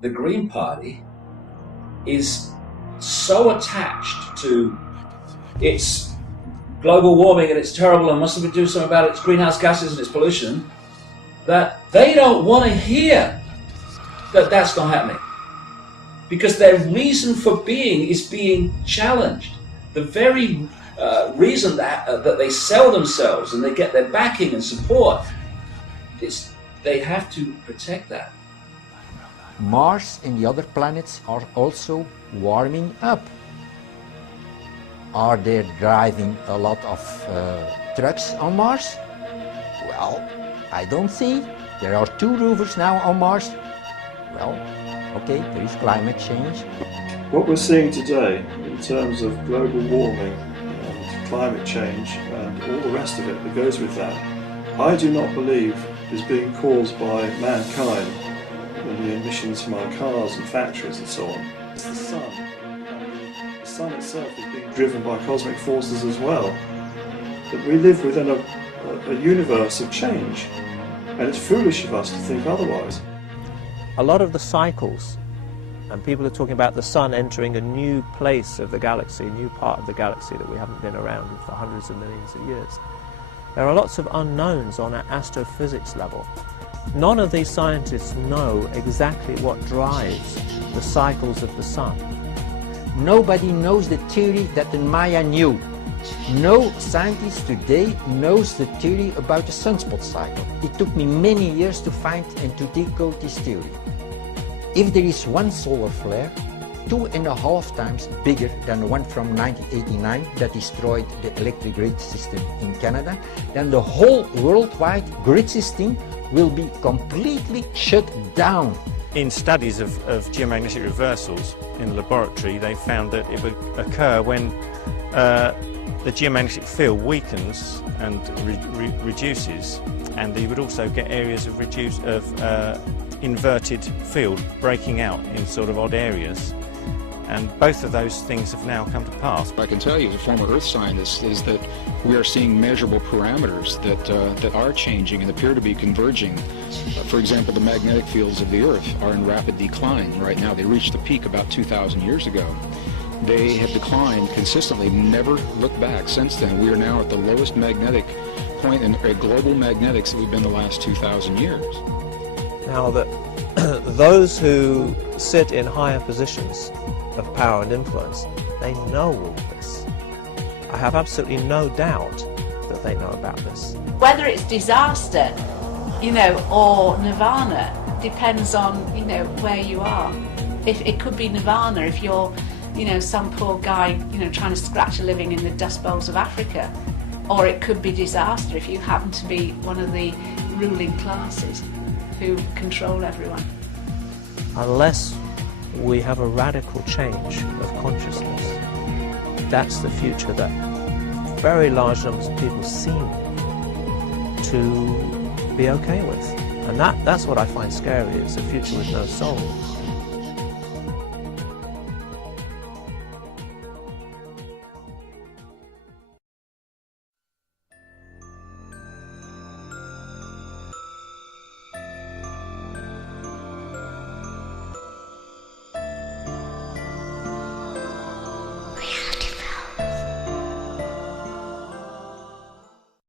the Green Party is so attached to its global warming and it's terrible and must have been doing something about its greenhouse gases and its pollution, that they don't want to hear that that's not happening. Because their reason for being is being challenged. The very reason that they sell themselves and they get their backing and support, they have to protect that. Mars and the other planets are also warming up. Are they driving a lot of trucks on Mars? Well, I don't see. There are 2 rovers now on Mars. Well, okay, there is climate change. What we're seeing today in terms of global warming and climate change and all the rest of it that goes with that, I do not believe is being caused by mankind and the emissions from our cars and factories and so on. It's the sun. The sun itself is being driven by cosmic forces as well. That we live within a universe of change, and it's foolish of us to think otherwise. A lot of the cycles, and people are talking about the sun entering a new place of the galaxy, a new part of the galaxy that we haven't been around for hundreds of millions of years. There are lots of unknowns on an astrophysics level. None of these scientists know exactly what drives the cycles of the sun. Nobody knows the theory that the Maya knew. No scientist today knows the theory about the sunspot cycle. It took me many years to find and to decode this theory. If there is one solar flare, 2.5 times bigger than the one from 1989 that destroyed the electric grid system in Canada, then the whole worldwide grid system will be completely shut down. In studies of geomagnetic reversals in the laboratory, they found that it would occur when the geomagnetic field weakens and reduces, and you would also get areas of inverted field breaking out in sort of odd areas. And both of those things have now come to pass. I can tell you as a former Earth scientist is that we are seeing measurable parameters that are changing and appear to be converging. For example, the magnetic fields of the Earth are in rapid decline right now. They reached the peak about 2,000 years ago. They have declined consistently, never looked back since then. We are now at the lowest magnetic point in global magnetics that we've been the last 2,000 years. Now that those who sit in higher positions of power and influence, they know all this. I have absolutely no doubt that they know about this. Whether it's disaster, or nirvana, depends on, where you are. If it could be nirvana if you're, some poor guy, trying to scratch a living in the dust bowls of Africa, or it could be disaster if you happen to be one of the ruling classes who control everyone. Unless we have a radical change of consciousness, that's the future that very large numbers of people seem to be okay with. And that's what I find scary, is a future with no soul.